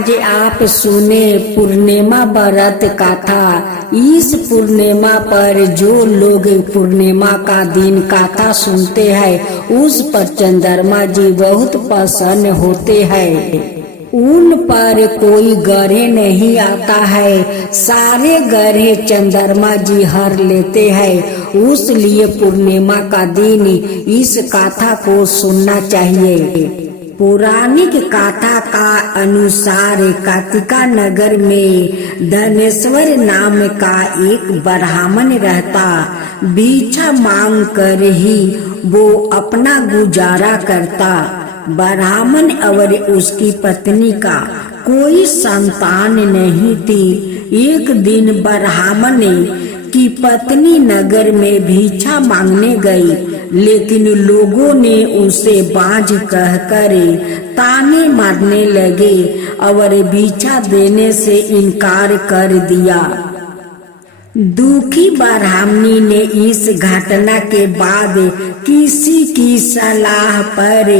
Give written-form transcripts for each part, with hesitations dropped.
आज आप सुने पूर्णिमा व्रत कथा। इस पूर्णिमा पर जो लोग पूर्णिमा का दिन कथा सुनते हैं उस पर चंद्रमा जी बहुत प्रसन्न होते हैं। उन पर कोई ग्रह नहीं आता है, सारे ग्रह चंद्रमा जी हर लेते हैं। उसलिए पूर्णिमा का दिन इस कथा को सुनना चाहिए। पौराणिक कथा का अनुसार कार्तिका नगर में धनेश्वर नाम का एक ब्राह्मण रहता। भिक्षा मांग कर ही वो अपना गुजारा करता। ब्राह्मण और उसकी पत्नी का कोई संतान नहीं थी। एक दिन ब्राह्मण की पत्नी नगर में भिक्षा मांगने गई, लेकिन लोगों ने उसे बाझ कहकर ताने मारने लगे और भिक्षा देने से इनकार कर दिया। दुखी ब्राह्मणी ने इस घटना के बाद किसी की सलाह पर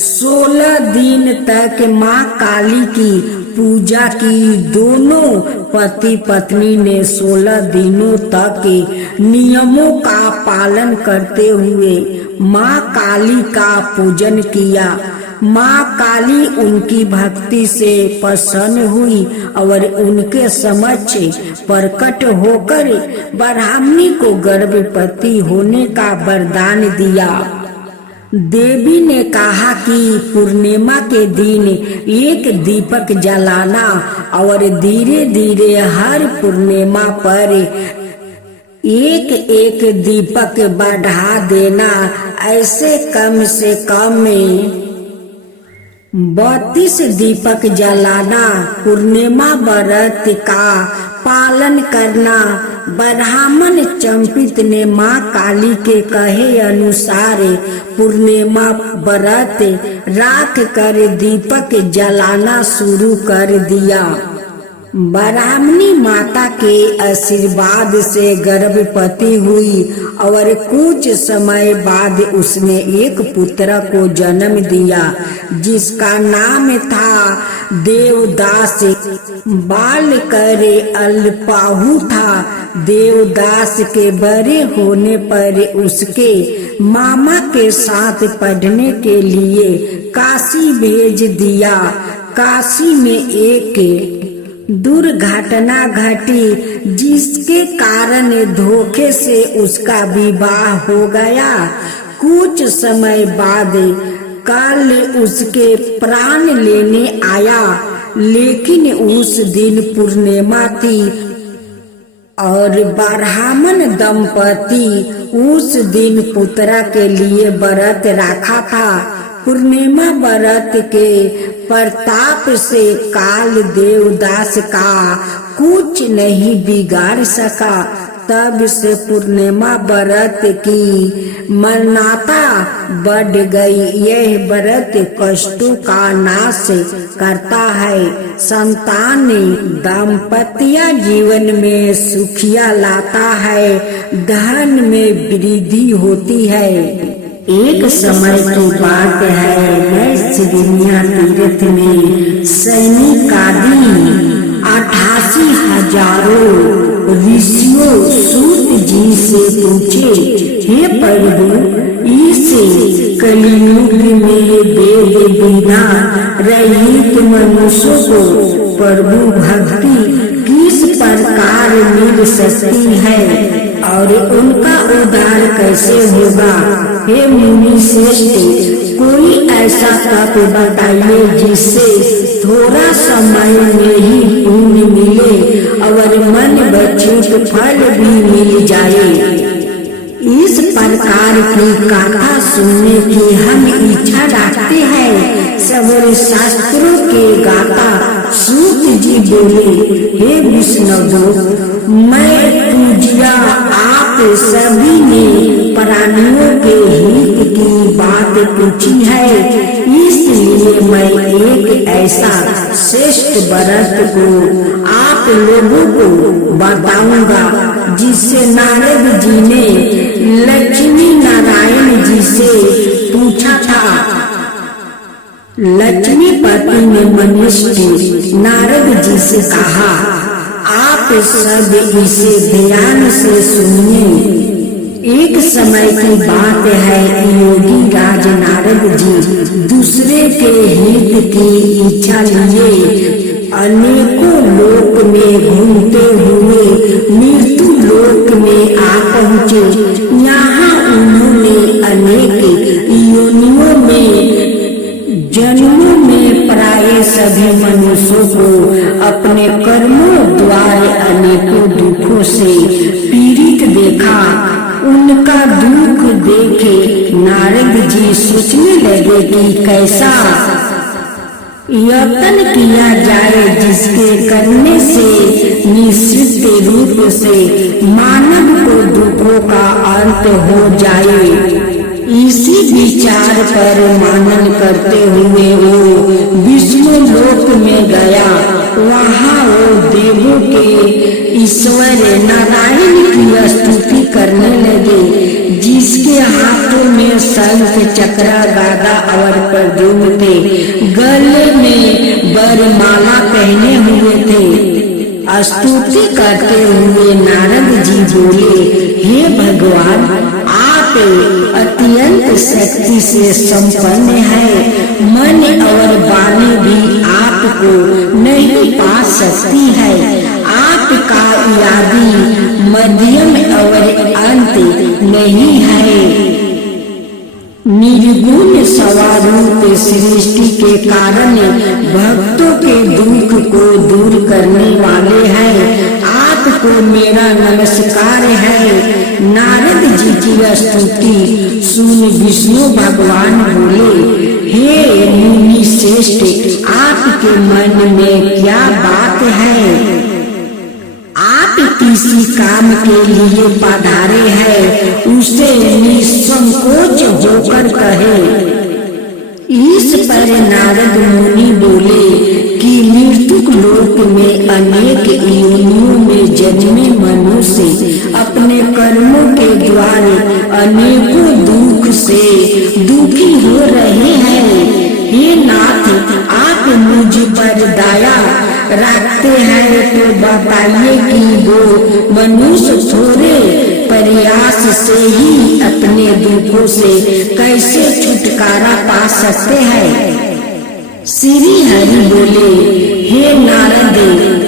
16 दिन तक माँ काली की पूजा की। दोनों पति पत्नी ने 16 दिनों तक नियमों का पालन करते हुए माँ काली का पूजन किया। माँ काली उनकी भक्ति से प्रसन्न हुई और उनके समक्ष प्रकट होकर ब्राह्मणी को गर्भवती होने का वरदान दिया। देवी ने कहा कि पूर्णिमा के दिन एक दीपक जलाना और धीरे धीरे हर पूर्णिमा पर एक एक दीपक बढ़ा देना। ऐसे कम से कम 32 दीपक जलाना। पूर्णिमा व्रत का पालन करना। ब्राह्मण चंपित ने माँ काली के कहे अनुसार पूर्णिमा व्रत राख कर दीपक जलाना शुरू कर दिया। ब्राह्मणी माता के आशीर्वाद से गर्भवती हुई और कुछ समय बाद उसने एक पुत्र को जन्म दिया जिसका नाम था देवदास। बाल करे अल्पाहु था। देवदास के बड़े होने पर उसके मामा के साथ पढ़ने के लिए काशी भेज दिया। काशी में एक दुर्घटना घटी जिसके कारण धोखे से उसका विवाह हो गया। कुछ समय बाद काल उसके प्राण लेने आया, लेकिन उस दिन पूर्णिमा थी और ब्राह्मण दंपति उस दिन पुत्र के लिए व्रत रखा था। पूर्णिमा व्रत के प्रताप से काल देवदास का कुछ नहीं बिगाड़ सका। तब से पूर्णिमा व्रत की मान्यता बढ़ गई। यह व्रत कष्टों का नाश करता है, संतान दाम्पत्य जीवन में सुखिया लाता है, धन में वृद्धि होती है। एक समय की बात है, मैं सिविनिया तीर्थ में सैनिक आदि 88,000 ऋषियों सूत जी से पूछे, हे प्रभु, इस कलियुग में वेद बिना रहित मनुष्य को प्रभु भक्ति किस प्रकार मिल सकती है और उनका उद्धार कैसे होगा? हे मुनि श्रेष्ठ, कोई ऐसा तप बताइए जिससे थोड़ा समय में ही पुण्य मिले और मन बच्चित फल भी मिल जाए। इस प्रकार की कथा सुनने की हम इच्छा रखते हैं। सब शास्त्रों के गाता सूत जी बोले, हे विष्णु, मैं पूज्या आप सभी ने प्राणियों के हित की बात पूछी है, इसलिए मैं एक ऐसा श्रेष्ठ व्रत को आप लोगों को बताऊंगा जिससे नारद जी ने लक्ष्मी नारायण जी से पूछा था। लक्ष्मीपति ने मनुष्य नारद जी से कहा, आप सब इसे ध्यान से सुनिए। एक समय की बात है, योगी राज नारद जी दूसरे के हित की इच्छा लिए अनेकों लोक में घूमते हुए मृत्यु लोक में आ पहुँचे। यहाँ उन्होंने अनेक योनियों में जन्मों में प्राय सभी मनुष्यों को अपने कर्मों द्वारा अनेकों दुखों से पीड़ित देखा। उनका दुख देखे नारद जी सोचने लगे कि कैसा यत्न किया जाए जिसके करने से निश्चित रूप से मानव को दुखों का अंत हो जाए। इसी विचार पर मनन करते हुए वो विष्णु लोक में गया। वहाँ वो देवों के ईश्वर नारायण की स्तुति करने लगे, जिसके हाथों में शंख चक्र गदा और प्रद्युम्न थे, गले में वरमाला पहने हुए थे। स्तुति करते हुए नारद जी बोले, हे भगवान, आप अत्यंत शक्ति से संपन्न है। मन और वाणी भी आपको नहीं पा सकती है। आपका आदि मध्यम और अंत नहीं है। निर्गुण स्वरूप सृष्टि के कारण भक्तों के दुख को दूर करने वाले हैं। आपको मेरा नमस्कार है। नारद जी की स्तुति सुन विष्णु भगवान बोले, हे मुनि श्रेष्ठ, आपके मन में क्या बात है? आप किसी काम के लिए पधारे हैं, उसे निसंकोच होकर कहे। इस पर नारद मुनि बोले कि मृत्युक लोक में अनेक योनियों में जन्मे मनुष्य अपने कर्मों के द्वारा अनेकों दुख से दुखी हो रहे हैं। हे नाथ, आप मुझ पर दया रखते हैं तो बताइए कि वो मनुष्य थोड़े प्रयास से ही अपने दुखों से कैसे छुटकारा पा सकते हैं? श्री हरि बोले, हे नारद,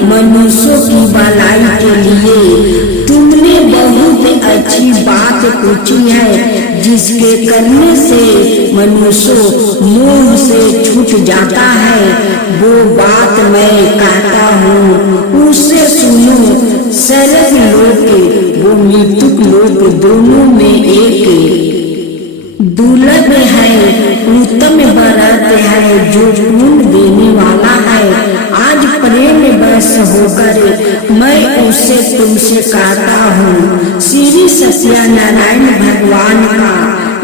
मनुष्यों की भलाई के लिए तुमने बहुत अच्छी बात पूछी है। जिसके करने से मनुष्य मोह से छूट जाता है, वो बात मैं कहता हूँ, उसे सुनो। स्वर्ग लोक वो मृत्युक लोक दोनों में एक दुर्लभ है, उत्तम व्रत है जो पुण्य देने वाला है। आज प्रेम बस होकर मैं उसे तुमसे कहता हूँ। श्री सत्यनारायण भगवान का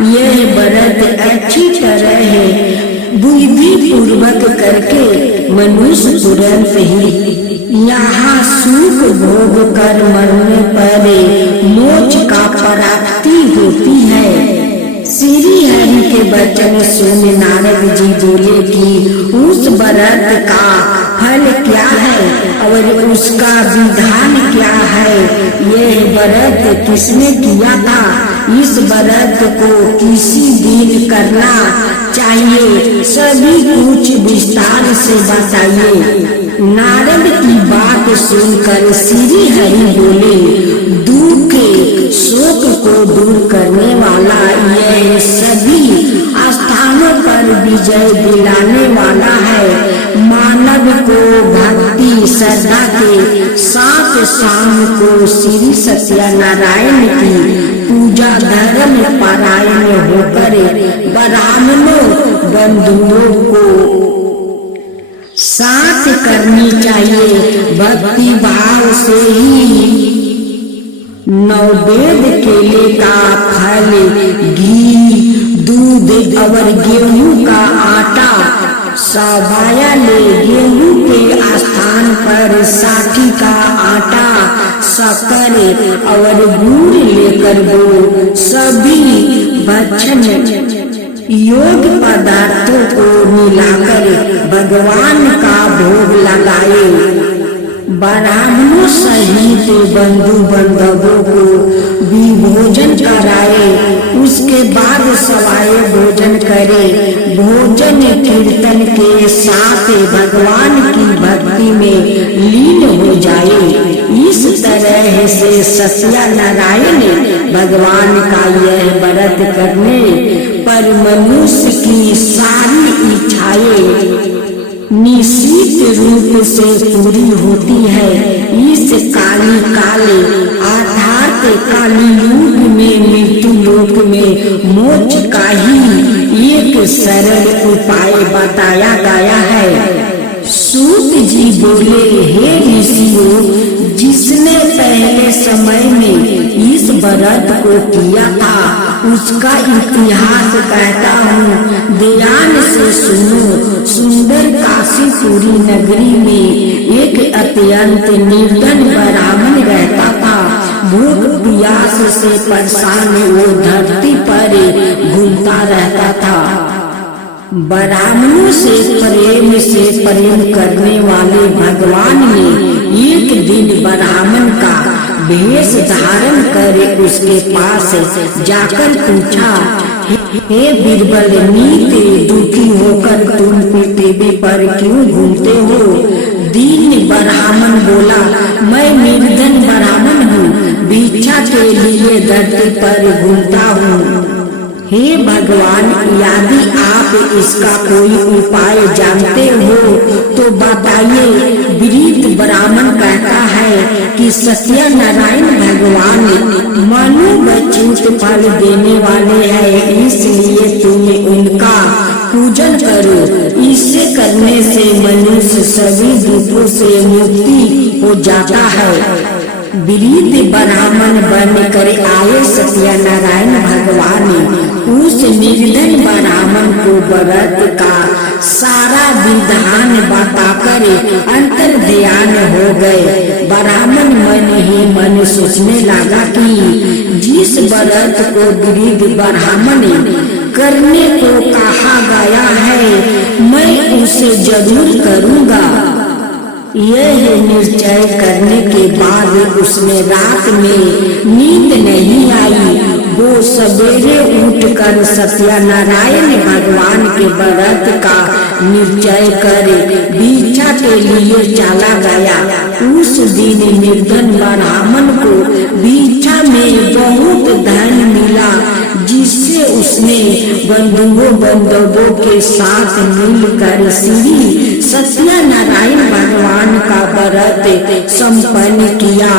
यह व्रत अच्छी तरह है बुद्धि पूर्वक करके मनुष्य तुरंत ही यहाँ सुख भोग कर मरने पर मोक्ष का प्राप्ति होती है। श्री हरि के वचन सुन नारद जी बोले कि उस व्रत का फल क्या है और उसका विधान क्या है? यह व्रत किसने किया था? इस व्रत को किसी दिन करना चाहिए? सभी कुछ विस्तार से बताइए। नारद की बात सुनकर श्री हरि बोले, दुख शोक को दूर करने वाला, यह सभी स्थानों पर विजय दिलाने वाला है। मानव को भक्ति श्रद्धा के साथ शाम को श्री सत्यनारायण की पूजा धर्म परायण होकर ब्राह्मणों बंधुओं को साथ करनी चाहिए। भक्ति भाव से ही नववेद केले का फल, घी, दूध और गेहूं का आटा सवाया ले। गेहूं के स्थान पर साठी का आटा, शक्कर और गुड़ लेकर वो सभी भक्षण योग पदार्थों को मिलाकर भगवान का भोग लगाए। ब्राह्मणों सहित बंधु बांधवों को भी भोजन कराए। उसके बाद सवाए भोजन करे। भोजन कीर्तन के साथ भगवान की भक्ति में लीन हो जाए। इस तरह से सत्यनारायण भगवान का यह व्रत करने पर मनुष्य की सारी इच्छाएं निश्चित रूप से पूरी होती है। इस काली काले अर्थात काली युग में मृत्यु लोक में मोक्ष का ही एक सरल उपाय बताया गया है। सूत जी बोले, हे ऋषियों, जिसने पहले समय में इस व्रत को किया था उसका इतिहास कहता हूँ, ध्यान से सुनो। सुंदर काशीपुरी नगरी में एक अत्यंत निर्धन ब्राह्मण रहता था। भूख प्यास से परेशान वो धरती पर घूमता रहता था। ब्राह्मणों से प्रेम करने वाले भगवान ने एक दिन ब्राह्मण का वेश धारण कर उसके पास जाकर पूछा, हे बीरबल, नीत दुखी होकर तुम पृथ्वी पर क्यों घूमते हो? दीन ब्राह्मण बोला, मैं निर्धन ब्राह्मण हूँ, भिक्षा के लिए धरती पर घूमता हूँ। हे भगवान, यदि आप इसका कोई उपाय जानते हो तो बताइए। वृद्ध ब्राह्मण कहता है कि सत्यनारायण भगवान मनोवचित फल देने वाले हैं, इसलिए तुम उनका पूजन करो। इसे करने से मनुष्य सभी दुखों से मुक्ति हो जाता है। वृद्ध ब्राह्मण बनकर आए सत्यनारायण भगवान उस निर्धन ब्राह्मण को व्रत का सारा विधान बताकर अंतर ध्यान हो गए। ब्राह्मण मन ही मन सोचने लगा कि जिस व्रत को वृद्ध ब्राह्मण करने को कहा गया है मैं उसे जरूर करूँगा। यह निश्चय करने के बाद उसने रात में नींद नहीं आई। वो सवेरे उठकर सत्यनारायण भगवान के व्रत का निश्चय कर भिक्षा के लिए चला गया। उस दिन निर्धन ब्राह्मण को भिक्षा में बहुत धन मिला, जिससे उसने बंधुओं बांधवों के साथ मिलकर श्री सत्यनारायण भगवान का व्रत संपन्न किया।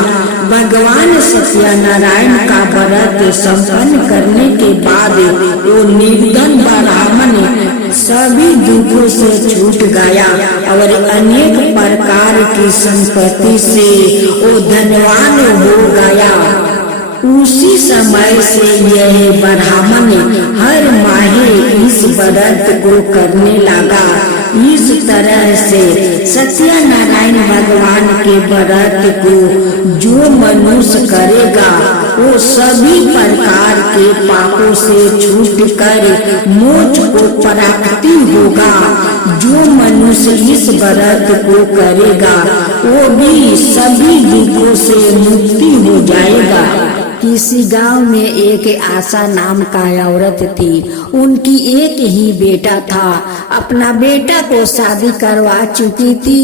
भगवान सत्यनारायण का व्रत संपन्न करने के बाद वो निर्धन ब्राह्मण सभी दुखों से छूट गया और अनेक प्रकार की संपत्ति से वो धनवान हो गया। उसी समय से यह ब्राह्मण हर माह इस व्रत को करने लगा। इस तरह से सत्यनारायण भगवान के व्रत को जो मनुष्य करेगा वो सभी प्रकार के पापों से छूटकर मोक्ष को प्राप्ति होगा। जो मनुष्य इस व्रत को करेगा वो भी सभी दुखों से मुक्ति हो जाएगा। किसी गांव में एक आशा नाम का औरत थी। उनकी एक ही बेटा था। अपना बेटा को शादी करवा चुकी थी।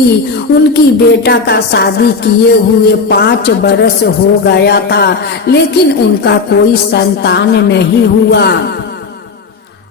उनकी बेटा का शादी किए हुए 5 बरस हो गया था, लेकिन उनका कोई संतान नहीं हुआ।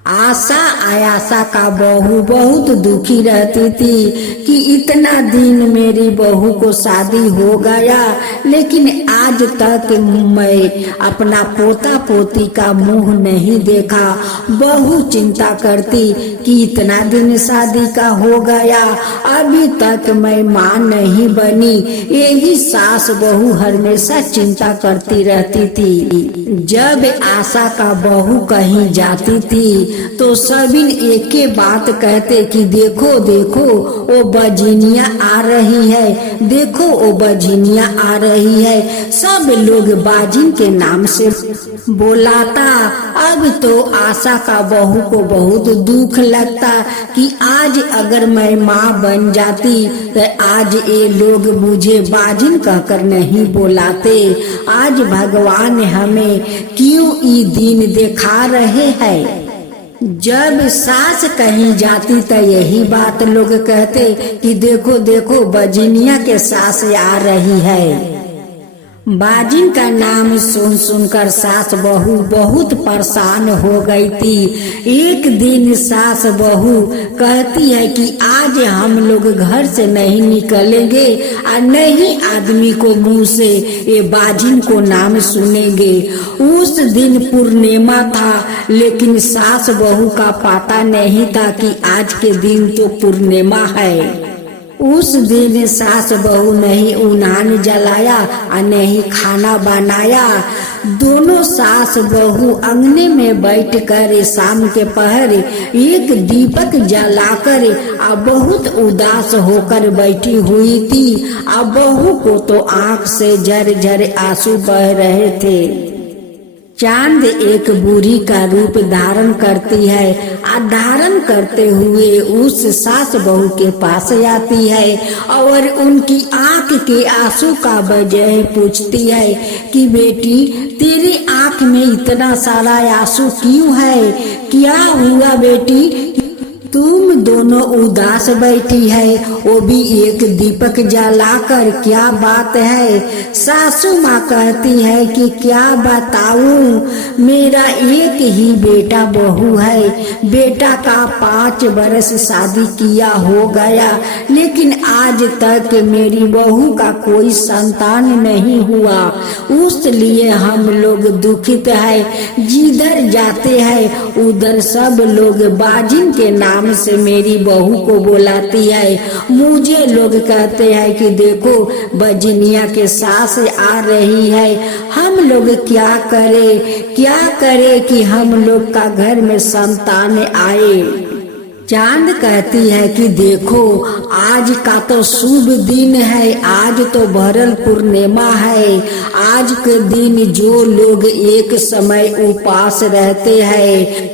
आशा आयाशा का बहू बहुत दुखी रहती थी कि इतना दिन मेरी बहू को शादी हो गया, लेकिन आज तक मैं अपना पोता पोती का मुंह नहीं देखा। बहू चिंता करती कि इतना दिन शादी का हो गया, अभी तक मैं मां नहीं बनी। यही सास बहू हमेशा चिंता करती रहती थी। जब आशा का बहू कहीं जाती थी तो सभी एक के बात कहते कि देखो देखो वो बजिनिया आ रही है, देखो वो बजिनिया आ रही है। सब लोग बाजिन के नाम से बोलाता। अब तो आशा का बहू को बहुत दुख लगता कि आज अगर मैं माँ बन जाती तो आज ये लोग मुझे बाजिन कहकर नहीं बोलाते। आज भगवान हमें क्यों ये दिन दिखा रहे हैं। जब सास कहीं जाती तो यही बात लोग कहते कि देखो देखो बजिनिया के सास आ रही है। बाजिन का नाम सुन सुनकर सास बहू बहुत परेशान हो गई थी। एक दिन सास बहू कहती है कि आज हम लोग घर से नहीं निकलेंगे और नहीं आदमी को मुंह से ये बाजिन को नाम सुनेंगे। उस दिन पूर्णिमा था, लेकिन सास बहू का पता नहीं था कि आज के दिन तो पूर्णिमा है। उस दिन सास बहू नहीं उन्हान जलाया और नहीं खाना बनाया। दोनों सास बहू अंगने में बैठकर शाम के पहर एक दीपक जलाकर बहुत उदास होकर बैठी हुई थी। बहू को तो आंख से झर झर आंसू बह रहे थे। चांद एक बूढ़ी का रूप धारण करती है। धारण करते हुए उस सास बहू के पास आती है और उनकी आंख के आंसू का वजह पूछती है कि बेटी तेरी आंख में इतना सारा आंसू क्यों है, क्या हुआ बेटी, तुम दोनों उदास बैठी है, वो भी एक दीपक जलाकर, क्या बात है। सासू माँ कहती है कि क्या बताऊं, मेरा एक ही बेटा बहू है। बेटा का 5 बरस शादी किया हो गया, लेकिन आज तक मेरी बहू का कोई संतान नहीं हुआ। उस लिए हम लोग दुखित है। जिधर जाते हैं उधर सब लोग बाजिन के नाम से मेरी बहू को बुलाती है। मुझे लोग कहते हैं कि देखो बजिनिया के सास आ रही है। हम लोग क्या करे कि हम लोग का घर में संतान आए। चांद कहती है कि देखो आज का तो शुभ दिन है, आज तो भरल पूर्णिमा है। आज के दिन जो लोग एक समय उपवास रहते हैं,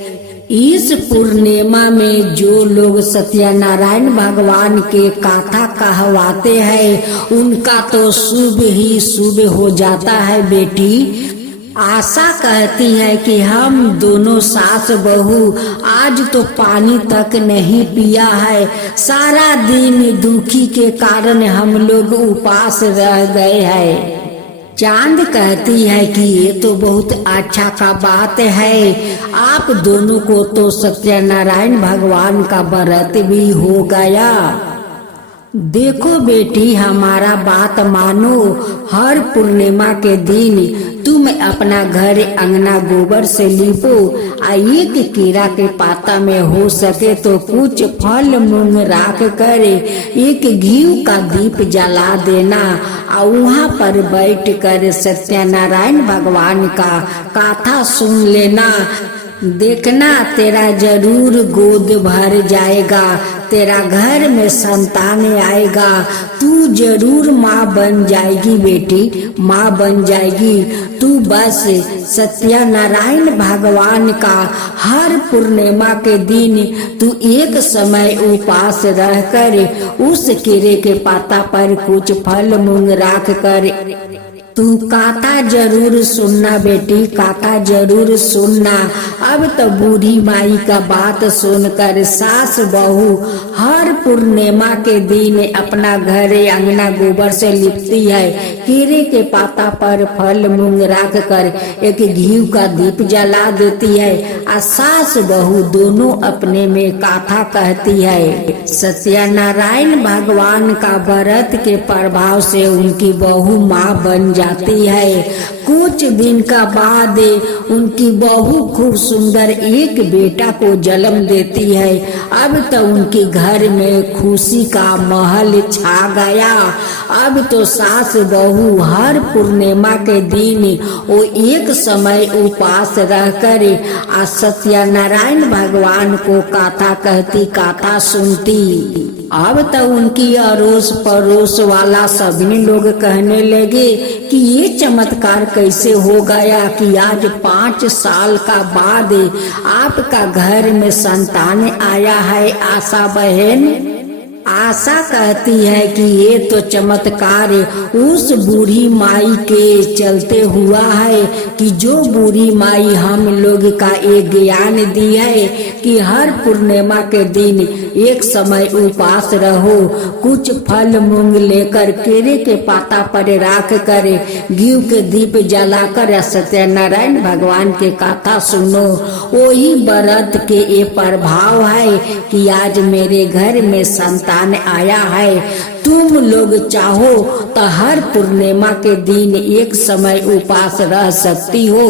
इस पूर्णिमा में जो लोग सत्यनारायण भगवान के कथा कहवाते हैं, उनका तो शुभ ही शुभ हो जाता है बेटी। आशा कहती है कि हम दोनों सास बहू आज तो पानी तक नहीं पिया है। सारा दिन दुखी के कारण हम लोग उपवास रह गए हैं। चांद कहती है कि ये तो बहुत अच्छा का बात है, आप दोनों को तो सत्यनारायण भगवान का व्रत भी हो गया। देखो बेटी हमारा बात मानो, हर पूर्णिमा के दिन तुम अपना घर अंगना गोबर से लीपो। एक कीड़ा के पाता में हो सके तो कुछ फल मूंग राख कर एक घी का दीप जला देना और वहाँ पर बैठ कर सत्यनारायण भगवान का कथा सुन लेना। देखना तेरा जरूर गोद भर जाएगा, तेरा घर में संतान आएगा, तू जरूर माँ बन जाएगी बेटी, माँ बन जाएगी। तू बस सत्यनारायण भगवान का हर पूर्णिमा के दिन तू एक समय उपवास रहकर उस कीड़े के पाता पर कुछ फल मूंग राख कर तू कथा जरूर सुनना बेटी, कथा जरूर सुनना। अब तो बूढ़ी माई का बात सुनकर सास बहू हर पूर्णिमा के दिन अपना घर अंगना गोबर से लिपती है। कीड़े के पाता पर फल मूंग राख कर एक घी का दीप जला देती है और सास बहू दोनों अपने में कथा कहती है। सत्यनारायण भगवान का व्रत के प्रभाव से उनकी बहू माँ बन जाती है। कुछ दिन का बाद उनकी बहू खूब सुंदर एक बेटा को जन्म देती है। अब तो उनके घर में खुशी का महल छा गया। अब तो सास बहू हर पूर्णिमा के दिन वो एक समय उपवास रहकर सत्यनारायण भगवान को कथा कहती, कथा सुनती। अब तो उनकी अड़ोस पड़ोस वाला सभी लोग कहने लगे कि ये चमत्कार कैसे हो गया कि आज 5 साल का बाद आपका घर में संतान आया है। आशा बहन आशा कहती है कि ये तो चमत्कार उस बूढ़ी माई के चलते हुआ है कि जो बूढ़ी माई हम लोग का एक ज्ञान दी है कि हर पूर्णिमा के दिन एक समय उपवास रहो, कुछ फल मूंग लेकर केरे के पाता पर रख कर घी के दीप जलाकर सत्यनारायण भगवान के कथा सुनो। वही व्रत के ये प्रभाव है कि आज मेरे घर में संतान आया है। तुम लोग चाहो तो हर पूर्णिमा के दिन एक समय उपवास रह सकती हो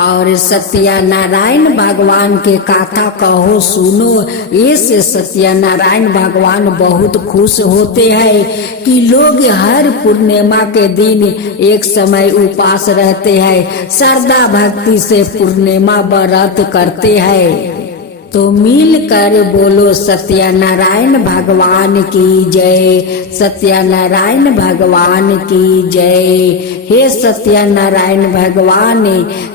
और सत्यनारायण भगवान के कथा कहो सुनो। इससे सत्यनारायण भगवान बहुत खुश होते हैं कि लोग हर पूर्णिमा के दिन एक समय उपवास रहते हैं, श्रद्धा भक्ति से पूर्णिमा व्रत करते हैं। तो मिलकर बोलो सत्यनारायण भगवान की जय, सत्यनारायण भगवान की जय। हे सत्यनारायण भगवान,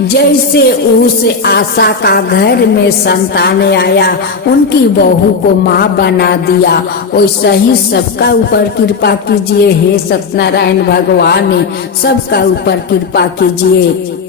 जैसे उस आशा का घर में संतान आया, उनकी बहू को माँ बना दिया, वैसा ही सबका ऊपर कृपा कीजिए। हे सत्यनारायण भगवान, सबका ऊपर कृपा कीजिए।